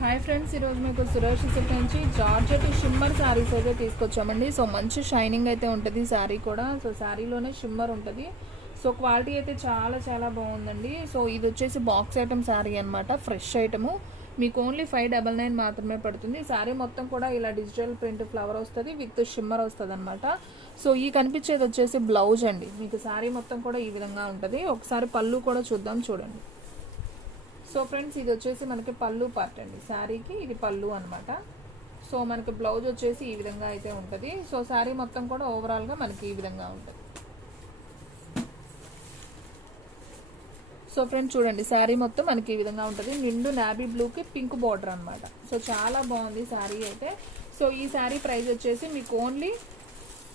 Hi friends, ఈరోజు మీకు Suresh silk నుంచి జార్జెట్ షిమ్మర్ శారీస్ అయితే తీసుకొచ్చామండి. సో మంచి షైనింగ్ అయితే ఉంటుంది శారీ కూడా. సో శారీలోనే షిమ్మర్ ఉంటుంది. సో క్వాలిటీ అయితే చాలా చాలా బాగుందండి. సో ఇది వచ్చేసి బాక్స్ ఐటమ్ శారీ అనమాట, ఫ్రెష్ ఐటము. మీకు ఓన్లీ 599 మాత్రమే పడుతుంది. శారీ మొత్తం కూడా ఇలా డిజిటల్ ప్రింట్ ఫ్లవర్ వస్తుంది, విత్ షిమ్మర్ వస్తుంది అనమాట. సో ఈ కనిపించేది వచ్చేసి బ్లౌజ్ అండి. మీకు శారీ మొత్తం కూడా ఈ విధంగా ఉంటుంది. ఒకసారి పళ్ళు కూడా చూద్దాం, చూడండి. సో ఫ్రెండ్స్, ఇది వచ్చేసి మనకి పళ్ళు పార్ట్ అండి. శారీకి ఇది పళ్ళు అనమాట. సో మనకి బ్లౌజ్ వచ్చేసి ఈ విధంగా అయితే ఉంటుంది. సో శారీ మొత్తం కూడా ఓవరాల్గా మనకి ఈ విధంగా ఉంటుంది. సో ఫ్రెండ్స్ చూడండి, శారీ మొత్తం మనకి ఈ విధంగా ఉంటుంది. నిండు నాబీ బ్లూకి పింక్ బార్డర్ అనమాట. సో చాలా బాగుంది శారీ అయితే. సో ఈ శారీ ప్రైస్ వచ్చేసి మీకు ఓన్లీ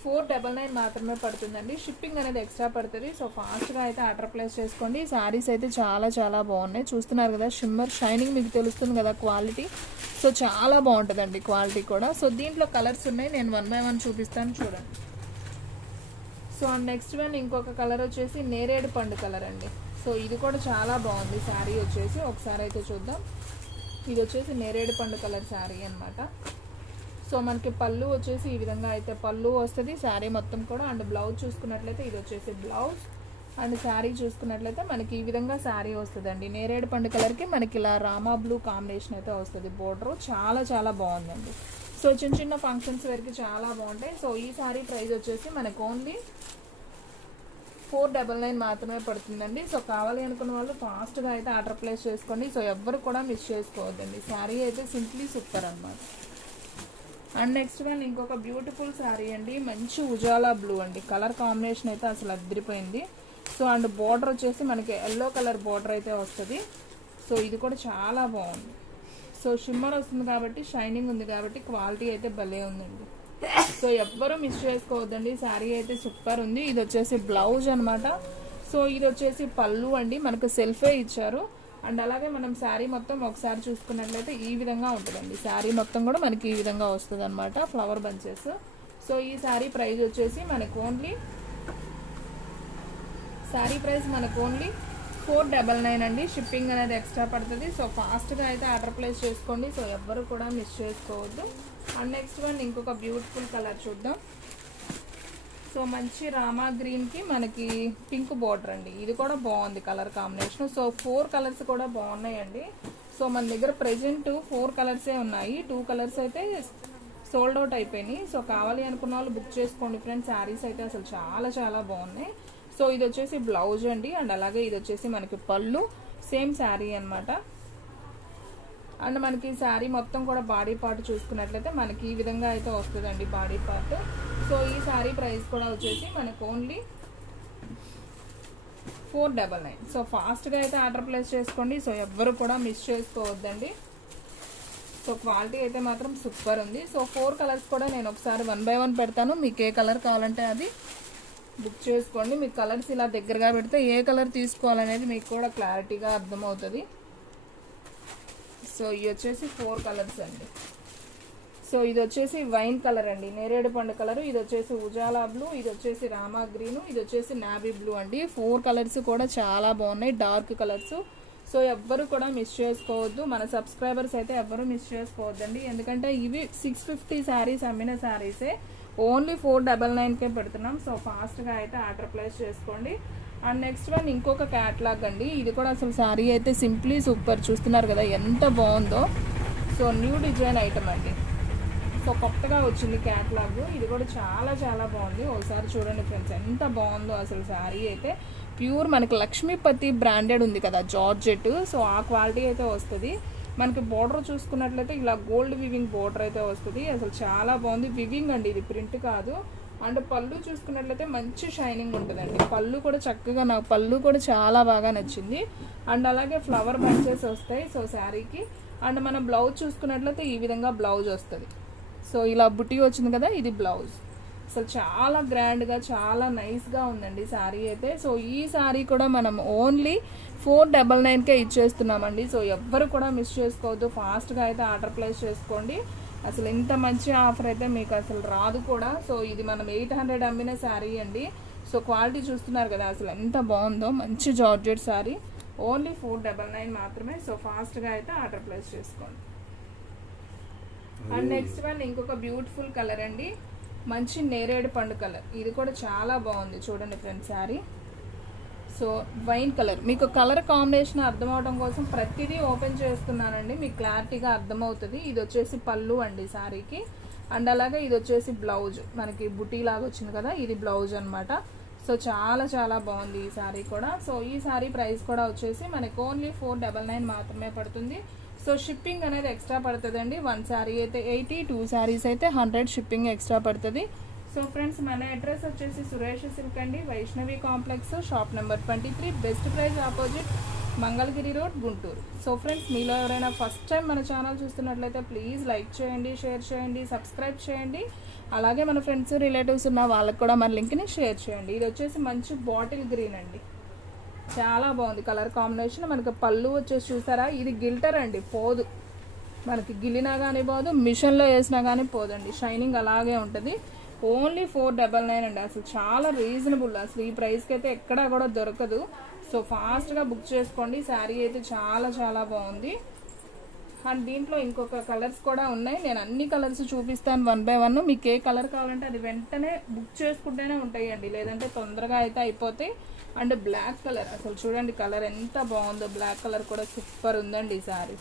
499 మాత్రమే పడుతుందండి. షిప్పింగ్ అనేది ఎక్స్ట్రా పడుతుంది. సో ఫాస్ట్గా అయితే ఆర్డర్ ప్లేస్ చేసుకోండి. శారీస్ అయితే చాలా చాలా బాగున్నాయి. చూస్తున్నారు కదా, షిమ్మర్ షైనింగ్ మీకు తెలుస్తుంది కదా క్వాలిటీ. సో చాలా బాగుంటుందండి క్వాలిటీ కూడా. సో దీంట్లో కలర్స్ ఉన్నాయి, నేను 1 by 1 చూపిస్తాను, చూడండి. సో అండ్ నెక్స్ట్ వన్ ఇంకొక కలర్ వచ్చేసి నేరేడు పండు కలర్ అండి. సో ఇది కూడా చాలా బాగుంది శారీ వచ్చేసి. ఒకసారి అయితే చూద్దాం. ఇది వచ్చేసి నేరేడు పండు కలర్ శారీ అనమాట. సో మనకి పళ్ళు వచ్చేసి ఈ విధంగా అయితే పళ్ళు వస్తుంది శారీ మొత్తం కూడా. అండ్ బ్లౌజ్ చూసుకున్నట్లయితే ఇది వచ్చేసి బ్లౌజ్. అండ్ శారీ చూసుకున్నట్లయితే మనకి ఈ విధంగా శారీ వస్తుందండి. నేరేడు పండు కలర్కి మనకి ఇలా రామా బ్లూ కాంబినేషన్ అయితే వస్తుంది బోర్డర్. చాలా చాలా బాగుందండి. సో చిన్న చిన్న ఫంక్షన్స్ వరకు చాలా బాగుంటాయి. సో ఈ శారీ ప్రైస్ వచ్చేసి మనకు ఓన్లీ 499 మాత్రమే పడుతుందండి. సో కావాలి అనుకున్న వాళ్ళు ఫాస్ట్గా అయితే ఆర్డర్ ప్లేస్ చేసుకోండి. సో ఎవ్వరు కూడా మిస్ చేసుకోవద్దండి. శారీ అయితే సింప్లీ సూపర్ అనమాట. అండ్ నెక్స్ట్ వన్ ఇంకొక బ్యూటిఫుల్ శారీ అండి. మంచి ఉజాలా బ్లూ అండి. కలర్ కాంబినేషన్ అయితే అసలు అదిరిపోయింది. సో అండ్ బార్డర్ వచ్చేసి మనకి ఎల్లో కలర్ బార్డర్ అయితే వస్తుంది. సో ఇది కూడా చాలా బాగుంది. సో షిమ్మర్ వస్తుంది కాబట్టి, షైనింగ్ ఉంది కాబట్టి క్వాలిటీ అయితే భలే ఉందండి. సో ఎవ్వరూ మిస్ చేసుకోవద్దండి. శారీ అయితే సూపర్ ఉంది. ఇది వచ్చేసి బ్లౌజ్ అనమాట. సో ఇది వచ్చేసి పళ్ళు అండి. మనకు సెల్ఫే ఇచ్చారు. అండ్ అలాగే మనం శారీ మొత్తం ఒకసారి చూసుకున్నట్లయితే ఈ విధంగా ఉంటుందండి. శారీ మొత్తం కూడా మనకి ఈ విధంగా వస్తుంది అనమాట, ఫ్లవర్ బంచెస్. సో ఈ శారీ ప్రైస్ వచ్చేసి మనకు ఓన్లీ 499 అండి. షిప్పింగ్ అనేది ఎక్స్ట్రా పడుతుంది. సో ఫాస్ట్గా అయితే ఆర్డర్ ప్లేస్ చేసుకోండి. సో ఎవ్వరు కూడా మిస్ చేసుకోవద్దు. అండ్ నెక్స్ట్ వన్ ఇంకొక బ్యూటిఫుల్ కలర్ చూద్దాం. సో మంచి రామా గ్రీన్కి మనకి పింక్ బార్డర్ అండి. ఇది కూడా బాగుంది కలర్ కాంబినేషన్. సో 4 కలర్స్ కూడా బాగున్నాయండి. సో మన దగ్గర ప్రెజెంట్ 4 కలర్సే ఉన్నాయి. 2 కలర్స్ అయితే సోల్డ్ అవుట్ అయిపోయినాయి. సో కావాలి అనుకున్న వాళ్ళు బుక్ చేసుకోండి ఫ్రెండ్స్. శారీస్ అయితే అసలు చాలా చాలా బాగున్నాయి. సో ఇది వచ్చేసి బ్లౌజ్ అండి. అండ్ అలాగే ఇది వచ్చేసి మనకి పళ్ళు, సేమ్ శారీ అనమాట. అండ్ మనకి శారీ మొత్తం కూడా బాడీ పార్ట్ చూసుకున్నట్లయితే మనకి ఈ విధంగా అయితే వస్తుందండి బాడీ పార్ట్. సో ఈ శారీ ప్రైస్ కూడా వచ్చేసి మనకు ఓన్లీ 499. సో ఫాస్ట్గా అయితే ఆర్డర్ ప్లేస్ చేసుకోండి. సో ఎవ్వరు కూడా మిస్ చేసుకోవద్దండి. సో క్వాలిటీ అయితే మాత్రం సూపర్ ఉంది. సో 4 కలర్స్ కూడా నేను ఒకసారి 1 by 1 పెడతాను. మీకు ఏ కలర్ కావాలంటే అది బుక్ చేసుకోండి. మీకు కలర్స్ ఇలా దగ్గరగా పెడితే ఏ కలర్ తీసుకోవాలనేది మీకు కూడా క్లారిటీగా అర్థమవుతుంది. సో ఇవి వచ్చేసి 4 కలర్స్ అండి. సో ఇది వచ్చేసి వైన్ కలర్ అండి, నేరేడు పండు కలర్. ఇది వచ్చేసి ఉజాలా బ్లూ, ఇది వచ్చేసి రామా గ్రీను, ఇది వచ్చేసి నావీ బ్లూ అండి. 4 కలర్స్ కూడా చాలా బాగున్నాయి, డార్క్ కలర్స్. సో ఎవ్వరు కూడా మిస్ చేసుకోవద్దు. మన సబ్స్క్రైబర్స్ అయితే ఎవ్వరూ మిస్ చేసుకోవద్దండి. ఎందుకంటే ఇవి 650 శారీస్ అమ్మిన శారీసే. ఓన్లీ 499కే పెడుతున్నాం. సో ఫాస్ట్గా అయితే ఆర్డర్ ప్లేస్ చేసుకోండి. అండ్ నెక్స్ట్ వన్ ఇంకొక క్యాట్లాగ్ అండి. ఇది కూడా అసలు శారీ అయితే సింప్లీ సూపర్. చూస్తున్నారు కదా ఎంత బాగుందో. సో న్యూ డిజైన్ ఐటమ్ అండి. సో కొత్తగా వచ్చింది క్యాట్లాగ్. ఇది కూడా చాలా చాలా బాగుంది. ఒకసారి చూడండి ఫ్రెండ్స్, ఎంత బాగుందో అసలు శారీ అయితే. ప్యూర్ మనకి లక్ష్మీపతి బ్రాండెడ్ ఉంది కదా జార్జెట్. సో ఆ క్వాలిటీ అయితే వస్తుంది. మనకి బోర్డర్ చూసుకున్నట్లయితే ఇలా గోల్డ్ వివింగ్ బోర్డర్ అయితే వస్తుంది. అసలు చాలా బాగుంది. వివింగ్ అండి, ఇది ప్రింట్ కాదు. అండ్ పళ్ళు చూసుకున్నట్లయితే మంచి షైనింగ్ ఉంటుందండి. పళ్ళు కూడా చక్కగా, నాకు పళ్ళు కూడా చాలా బాగా నచ్చింది. అండ్ అలాగే ఫ్లవర్ బంచెస్ వస్తాయి సో శారీకి. అండ్ మన బ్లౌజ్ చూసుకున్నట్లయితే ఈ విధంగా బ్లౌజ్ వస్తుంది. సో ఇలా బుట్టి వచ్చింది కదా, ఇది బ్లౌజ్. అసలు చాలా గ్రాండ్గా, చాలా నైస్గా ఉందండి శారీ అయితే. సో ఈ శారీ కూడా మనం ఓన్లీ 499కే ఇచ్చేస్తున్నామండి. సో ఎవ్వరు కూడా మిస్ చేసుకోవద్దు. ఫాస్ట్గా అయితే ఆర్డర్ ప్లేస్ చేసుకోండి. అసలు ఇంత మంచి ఆఫర్ అయితే మీకు అసలు రాదు కూడా. సో ఇది మనం 800 అమ్మిన శారీ అండి. సో క్వాలిటీ చూస్తున్నారు కదా అసలు ఎంత బాగుందో. మంచి జార్జెట్ శారీ. ఓన్లీ 499 మాత్రమే. సో ఫాస్ట్గా అయితే ఆర్డర్ ప్లేస్ చేసుకోండి. అండ్ నెక్స్ట్ వన్ ఇంకొక బ్యూటిఫుల్ కలర్ అండి, మంచి నేరేడు పండు కలర్. ఇది కూడా చాలా బాగుంది చూడండి friends sari. So wine colour, మీకు కలర్ కాంబినేషన్ అర్థం అవడం కోసం ప్రతిదీ ఓపెన్ చేస్తున్నానండి, మీకు క్లారిటీగా అర్థమవుతుంది. ఇది వచ్చేసి పళ్ళు అండి శారీకి. అండ్ అలాగే ఇది వచ్చేసి బ్లౌజ్, మనకి బుటీ లాగా వచ్చింది కదా, ఇది బ్లౌజ్ అనమాట. సో చాలా చాలా బాగుంది ఈ శారీ కూడా. సో ఈ శారీ ప్రైస్ కూడా వచ్చేసి మనకి ఓన్లీ 499 మాత్రమే పడుతుంది. సో షిప్పింగ్ అనేది ఎక్స్ట్రా పడుతుందండి. 1 శారీ అయితే 80, 2 శారీస్ అయితే 100 షిప్పింగ్ ఎక్స్ట్రా పడుతుంది. సో ఫ్రెండ్స్ మన అడ్రస్ వచ్చేసి సురేష్ సిల్క్ అండి, Vaishnavi complex, shop number 23, best price opposite, Mangalagiri road, Guntur. So friends మీలో ఎవరైనా ఫస్ట్ టైం మన ఛానల్ చూస్తున్నట్లయితే ప్లీజ్ లైక్ చేయండి, షేర్ చేయండి, సబ్స్క్రైబ్ చేయండి. అలాగే మన ఫ్రెండ్స్ రిలేటివ్స్ ఉన్న వాళ్ళకి కూడా మన లింక్ని షేర్ చేయండి. ఇది వచ్చేసి మంచి బాటిల్ గ్రీన్ అండి, చాలా బాగుంది కలర్ కాంబినేషన్. మనకి పళ్ళు వచ్చేసి చూసారా, ఇది గిల్టర్ అండి, పోదు, మనకి గిల్లినా కానీ పోదు, మిషన్లో వేసినా కానీ పోదండి, షైనింగ్ అలాగే ఉంటుంది. ఓన్లీ 499 అండి, అసలు చాలా రీజనబుల్. అసలు ఈ ప్రైస్కి అయితే ఎక్కడా కూడా దొరకదు. సో ఫాస్ట్గా బుక్ చేసుకోండి, శారీ అయితే చాలా చాలా బాగుంది. అండ్ దీంట్లో ఇంకొక కలర్స్ కూడా ఉన్నాయి, నేను అన్ని కలర్స్ చూపిస్తాను 1 by 1. మీకు ఏ కలర్ కావాలంటే అది వెంటనే బుక్ చేసుకుంటేనే ఉంటాయండి, లేదంటే తొందరగా అయితే అయిపోతాయి. అండ్ బ్లాక్ కలర్, అసలు చూడండి కలర్ ఎంత బాగుందో, బ్లాక్ కలర్ కూడా సూపర్ ఉందండి ఈ శారీ,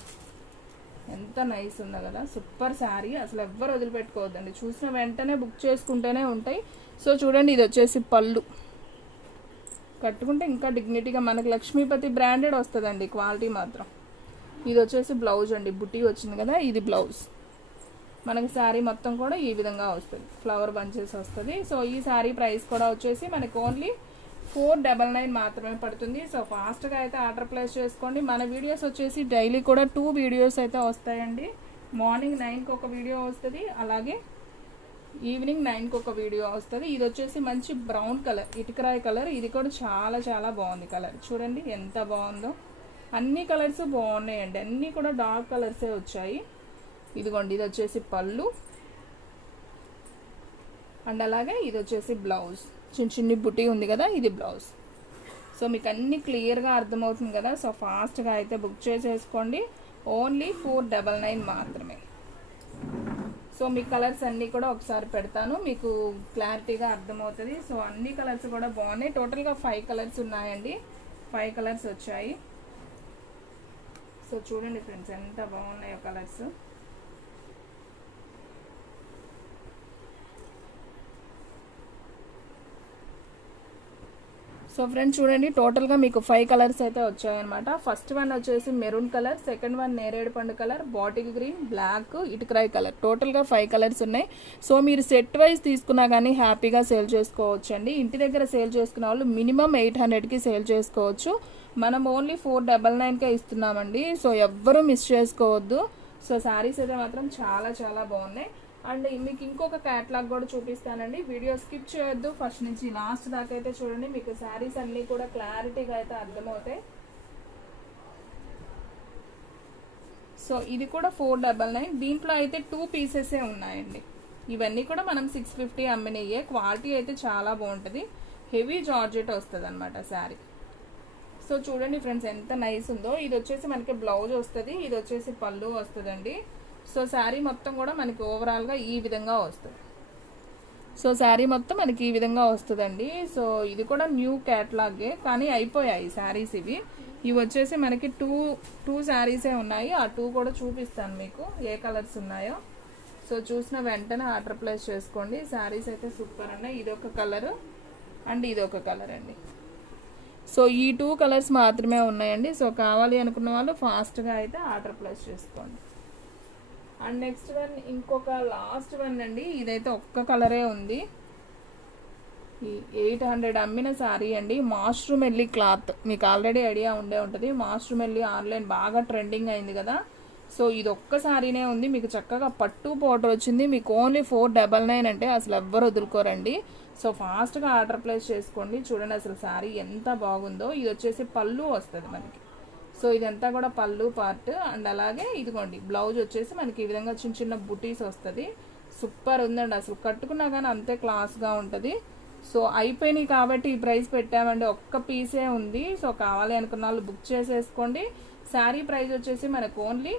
ఎంత నైస్ ఉందో కదా, సూపర్ శారీ. అసలు ఎవ్వరు వదిలిపెట్టుకోవద్దండి, చూసిన వెంటనే బుక్ చేసుకుంటేనే ఉంటాయి. సో చూడండి ఇది వచ్చేసి పళ్ళు, కట్టుకుంటే ఇంకా డిగ్నిటీగా మనకి లక్ష్మీపతి బ్రాండెడ్ వస్తుందండి, క్వాలిటీ మాత్రం. ఇది వచ్చేసి బ్లౌజ్ అండి, బుటీ వచ్చింది కదా, ఇది బ్లౌజ్. మనకి శారీ మొత్తం కూడా ఈ విధంగా వస్తుంది, ఫ్లవర్ బంచెస్ వస్తుంది. సో ఈ శారీ ప్రైస్ కూడా వచ్చేసి మనకి ఓన్లీ 499 మాత్రమే పడుతుంది. సో ఫాస్ట్గా అయితే ఆర్డర్ ప్లేస్ చేసుకోండి. మన వీడియోస్ వచ్చేసి డైలీ కూడా 2 వీడియోస్ అయితే వస్తాయండి. మార్నింగ్ 9కి ఒక వీడియో వస్తుంది, అలాగే ఈవినింగ్ 9కి ఒక వీడియో వస్తుంది. ఇది వచ్చేసి మంచి బ్రౌన్ కలర్, ఇటుకరాయి కలర్. ఇది కూడా చాలా చాలా బాగుంది కలర్, చూడండి ఎంత బాగుందో. అన్ని కలర్స్ బాగున్నాయండి, అన్నీ కూడా డార్క్ కలర్సే వచ్చాయి. ఇదిగోండి ఇది వచ్చేసి పళ్ళు, అండ్ అలాగే ఇది వచ్చేసి బ్లౌజ్, చిన్న చిన్ని బుటీ ఉంది కదా, ఇది బ్లౌజ్. సో మీకు అన్ని క్లియర్గా అర్థమవుతుంది కదా. సో ఫాస్ట్గా అయితే బుక్ చేసేసుకోండి, ఓన్లీ 499 మాత్రమే. సో మీ కలర్స్ అన్నీ కూడా ఒకసారి పెడతాను, మీకు క్లారిటీగా అర్థమవుతుంది. సో అన్ని కలర్స్ కూడా బాగున్నాయి, టోటల్గా 5 కలర్స్ ఉన్నాయండి, 5 కలర్స్ వచ్చాయి. సో చూడండి ఫ్రెండ్స్ ఎంత బాగున్నాయో కలర్స్. సో ఫ్రెండ్స్ చూడండి టోటల్గా మీకు 5 కలర్స్ అయితే వచ్చాయన్నమాట. ఫస్ట్ వన్ వచ్చేసి మెరూన్ కలర్, సెకండ్ వన్ నేరేడు పండు కలర్, బాటిల్ గ్రీన్, బ్లాక్, ఇటుకరాయి కలర్. టోటల్గా 5 కలర్స్ ఉన్నాయి. సో మీరు సెట్ వైజ్ తీసుకున్నా కానీ హ్యాపీగా సేల్ చేసుకోవచ్చు అండి. ఇంటి దగ్గర సేల్ చేసుకున్న వాళ్ళు మినిమం 800కి సేల్ చేసుకోవచ్చు. మనం ఓన్లీ 499కే ఇస్తున్నామండి. సో ఎవ్వరూ మిస్ చేసుకోవద్దు. సో శారీస్ అయితే మాత్రం చాలా చాలా బాగున్నాయి. అండ్ మీకు ఇంకొక క్యాటలాగ్ కూడా చూపిస్తానండి, వీడియో స్కిప్ చేయొద్దు, ఫస్ట్ నుంచి లాస్ట్ దాకా అయితే చూడండి, మీకు శారీస్ అన్నీ కూడా క్లారిటీగా అయితే అర్థమవుతాయి. సో ఇది కూడా 499, దీంట్లో అయితే 2 పీసెసే ఉన్నాయండి. ఇవన్నీ కూడా మనం 650 అమ్మినయ్యే. క్వాలిటీ అయితే చాలా బాగుంటుంది, హెవీ జార్జెట్ వస్తుంది అనమాట శారీ. సో చూడండి ఫ్రెండ్స్ ఎంత నైస్ ఉందో. ఇది వచ్చేసి మనకి బ్లౌజ్ వస్తుంది, ఇది వచ్చేసి పళ్ళు వస్తుందండి. సో శారీ మొత్తం కూడా మనకి ఓవరాల్గా ఈ విధంగా వస్తుంది. సో శారీ మొత్తం మనకి ఈ విధంగా వస్తుందండి. సో ఇది కూడా న్యూ క్యాటలాగే, కానీ అయిపోయాయి శారీస్ ఇవి. ఇవి వచ్చేసి మనకి టూ శారీసే ఉన్నాయి, ఆ 2 కూడా చూపిస్తాను మీకు ఏ కలర్స్ ఉన్నాయో. సో చూసిన వెంటనే ఆర్డర్ ప్లేస్ చేసుకోండి, శారీస్ అయితే సూపర్ ఉన్నాయి. ఇది ఒక కలర్ అండ్ ఇది ఒక కలర్ అండి. సో ఈ 2 కలర్స్ మాత్రమే ఉన్నాయండి. సో కావాలి అనుకున్న వాళ్ళు ఫాస్ట్గా అయితే ఆర్డర్ ప్లేస్ చేసుకోండి. అండ్ నెక్స్ట్ వన్ ఇంకొక లాస్ట్ వన్ అండి, ఇదైతే ఒక్క కలరే ఉంది. ఈ 800 అమ్మిన శారీ అండి, మాస్ట్రూమ్ ఎల్లి క్లాత్. మీకు ఆల్రెడీ ఐడియా ఉండే ఉంటుంది, మాస్ట్రూమ్ ఎల్లి ఆన్లైన్ బాగా ట్రెండింగ్ అయింది కదా. సో ఇది ఒక్క శారీనే ఉంది, మీకు చక్కగా పట్టు పౌడర్ వచ్చింది. మీకు ఓన్లీ 499 అంటే అసలు ఎవ్వరు వదులుకోరండి. సో ఫాస్ట్గా ఆర్డర్ ప్లేస్ చేసుకోండి. చూడండి అసలు శారీ ఎంత బాగుందో. ఇది వచ్చేసి పళ్ళు వస్తుంది మనకి. సో ఇదంతా కూడా పళ్ళు పార్ట్. అండ్ అలాగే ఇదిగోండి బ్లౌజ్ వచ్చేసి మనకి ఈ విధంగా చిన్న చిన్న బుటీస్ వస్తుంది. సూపర్ ఉందండి, అసలు కట్టుకున్నా కానీ అంతే క్లాస్గా ఉంటుంది. సో అయిపోయినాయి కాబట్టి ఈ ప్రైస్ పెట్టామండి, ఒక్క పీసే ఉంది. సో కావాలి అనుకున్న వాళ్ళు బుక్ చేసేసుకోండి. శారీ ప్రైస్ వచ్చేసి మనకు ఓన్లీ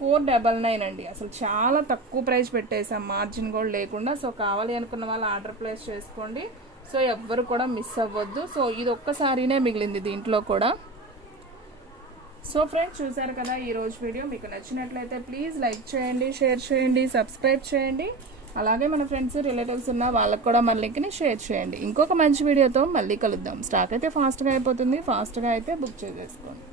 499 అండి. అసలు చాలా తక్కువ ప్రైస్ పెట్టేసాం, మార్జిన్ కూడా లేకుండా. సో కావాలి అనుకున్న వాళ్ళు ఆర్డర్ ప్లేస్ చేసుకోండి. సో ఎవ్వరు కూడా మిస్ అవ్వద్దు. సో ఇది ఒక్కసారినే మిగిలింది దీంట్లో కూడా. సో ఫ్రెండ్స్ చూసారు కదా ఈరోజు వీడియో. మీకు నచ్చినట్లయితే ప్లీజ్ లైక్ చేయండి, షేర్ చేయండి, సబ్స్క్రైబ్ చేయండి. అలాగే మన ఫ్రెండ్స్ రిలేటివ్స్ ఉన్న వాళ్ళకి కూడా మన లింక్ని షేర్ చేయండి. ఇంకొక మంచి వీడియోతో మళ్ళీ కలుద్దాం. స్టాక్ అయితే ఫాస్ట్గా అయిపోతుంది, ఫాస్ట్గా అయితే బుక్ చేసేసుకోండి.